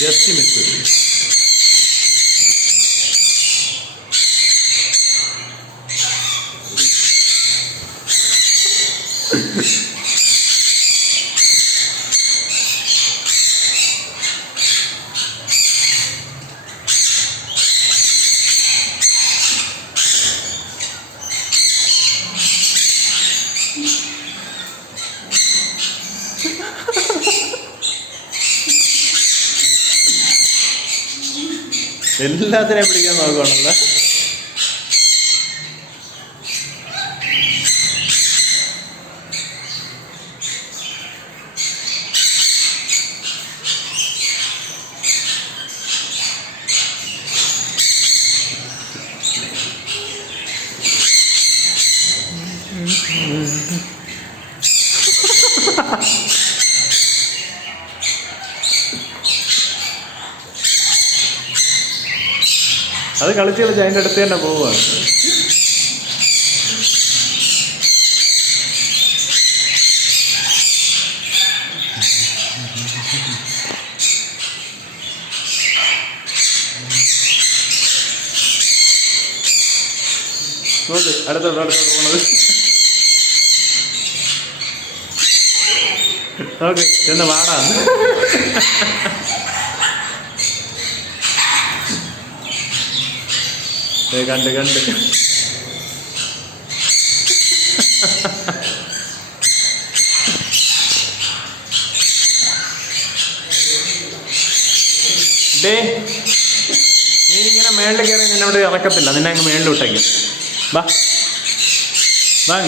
Just miss. എല്ലാത്തിനെയും പിടിക്കാൻ നോക്കുകയാണല്ലോ. അത് കളിച്ച് കളിച്ച് അതിൻ്റെ അടുത്ത് തന്നെ പോവുകയാണ്. നോക്ക് അടുത്തോട്ട് പോണത്. നോക്ക് ചെന്ന് വാടാന്ന്. കണ്ട് കണ്ട് ഡേ നീനിങ്ങനെ മേളിൽ കയറി നിന്നോട് ഇറക്കത്തില്ല, നിന്നെ അങ്ങ് മേളിൽ വിട്ടേക്കും. വാ വാ.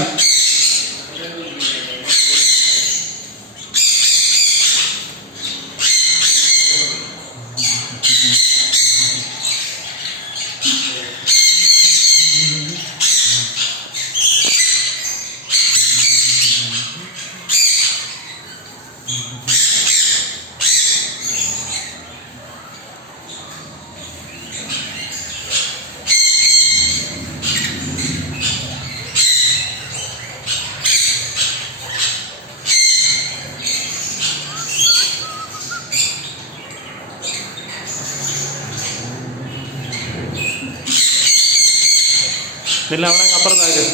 ഇല്ല അവിടെ അപ്പുറത്താക്ക്.